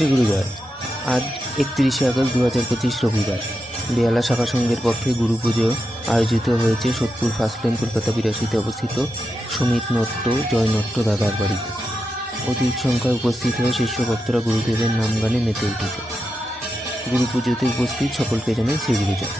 শ্রী গুরুজয় আজ একত্রিশে আগস্ট দু হাজার পঁচিশ রবিবার। বেহালা শাখা সংঘের পক্ষে গুরু পুজো আয়োজিত হয়েছে সোদপুর ফার্স্ট লেন, কলকাতা বিরাশিতে অবস্থিত সুমিত নট্ট জয়নট্য দাদার বাড়িতে। অধিক সংখ্যায় উপস্থিত হয়ে শিষ্য ভক্তরা গুরুদেবের নাম গানে মেতে উঠেছে। গুরু পুজোতে উপস্থিত সকলকে জানাই শ্রী গুরুজয়